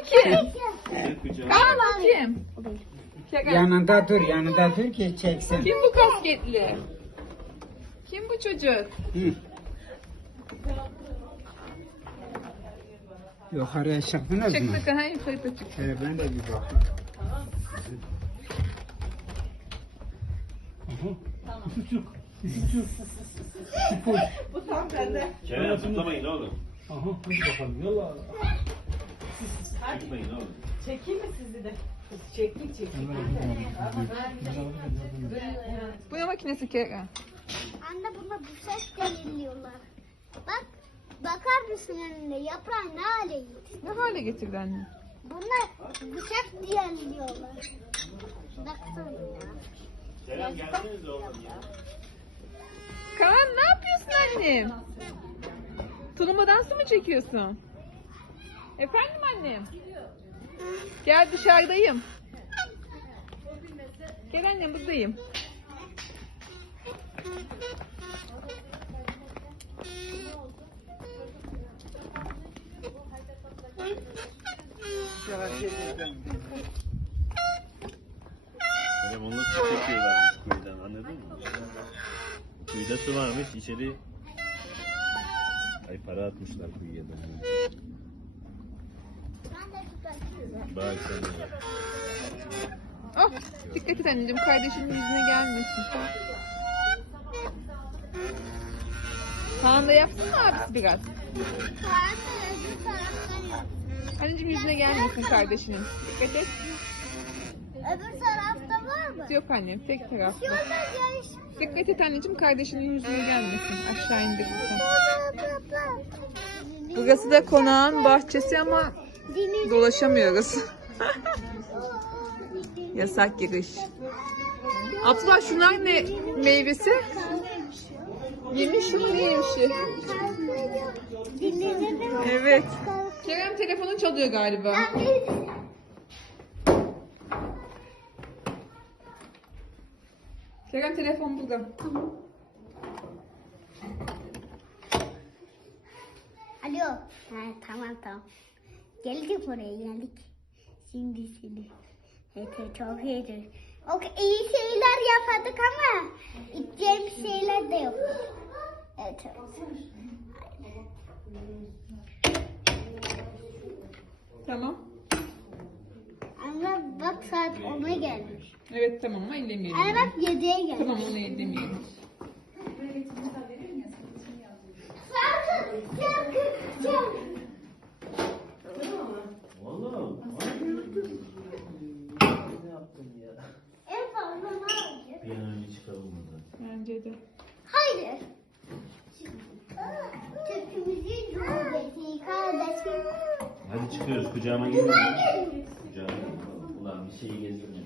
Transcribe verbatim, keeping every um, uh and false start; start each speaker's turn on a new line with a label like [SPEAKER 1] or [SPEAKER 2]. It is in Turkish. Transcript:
[SPEAKER 1] kim?
[SPEAKER 2] Gel kucağıma.
[SPEAKER 1] Kaan o kim? Kerem.
[SPEAKER 3] Yanında dur, yanında dur ki çeksin.
[SPEAKER 1] Kim bu kasketli? Kim bu çocuk?
[SPEAKER 3] Hı. Yukarıya çıktınız mı?
[SPEAKER 1] Çıktık ha yukarı da çık.
[SPEAKER 3] Şöyle ben de bir bakayım.
[SPEAKER 2] Kerem zıplamayın oğlum.
[SPEAKER 4] Aha, hadi bakalım yolla.
[SPEAKER 2] Çıkmayın oğlum.
[SPEAKER 5] Çekeyim mi sizi de? Çektik çektik.
[SPEAKER 1] Bu ne makinesi Kerem?
[SPEAKER 6] Anne buna bu ses deliliyorlar. Bak, bakar mısın önünde yaprağı ne hale getirdi?
[SPEAKER 1] Ne hale getirdi anne?
[SPEAKER 6] Buna bıçak deliliyorlar. Baksana ya.
[SPEAKER 2] Kerem gelsenize oğlum ya.
[SPEAKER 1] Kaan ne yapıyorsun annem? Tulumba dansı mı çekiyorsun? Efendim annem? Gel dışarıdayım. Gel annem buradayım.
[SPEAKER 2] Kerem onunla su çekiyorlarmış kuyudan, anladın mı? Kuyuda su varmış, içeri ay para atmışlar kuyuya da.
[SPEAKER 6] Ben de tutarım.
[SPEAKER 2] Bak sen de.
[SPEAKER 1] Oh, dikkat et anneciğim kardeşinin yüzüne gelmesin. Kaan da yapsın mı abisi biraz?
[SPEAKER 6] Kaan da öbür taraftan yapsın.
[SPEAKER 1] Anneciğim yüzüne gelmesin kardeşinin. Dikkat et.
[SPEAKER 6] Öbür tarafta var mı?
[SPEAKER 1] Yok annem tek tarafta.
[SPEAKER 6] Yolda yarış.
[SPEAKER 1] Dikkat et anneciğim kardeşinin yüzüne gelmesin. Aşağı indir lütfen. Burası da konağın bahçesi ama dolaşamıyoruz. Yasak giriş. Abla şunlar ne meyvesi? Yemiş mi yemişi? Evet. Kerem telefonun çalıyor galiba. Kerem telefon burada.
[SPEAKER 6] Alo. Ha, tamam tamam. Geldik oraya geldik. Şimdi şimdi. Evet, evet çok iyidir. O iyi şeyler yapmadık ama içeceğim şeyler de yok. Evet evet.
[SPEAKER 1] Tamam.
[SPEAKER 6] Ama bak saat ona gelmiş.
[SPEAKER 1] Evet tamam ama ellemeyelim.
[SPEAKER 6] Ama bak yediye gelmiş.
[SPEAKER 1] Tamam onu ellemeyelim.
[SPEAKER 6] Sakın sakın sakın.
[SPEAKER 2] Oğlum.
[SPEAKER 6] En fazla ne yapacağız?
[SPEAKER 2] Bir an önce çıkalım buradan.
[SPEAKER 1] Bence de.
[SPEAKER 6] Hayır. Tüpümüzün cumhuriyeti kardeşim.
[SPEAKER 2] Hadi çıkıyoruz, kucağıma gelin. Kucağıma gelin. Ulan bir şeyi gezdirme.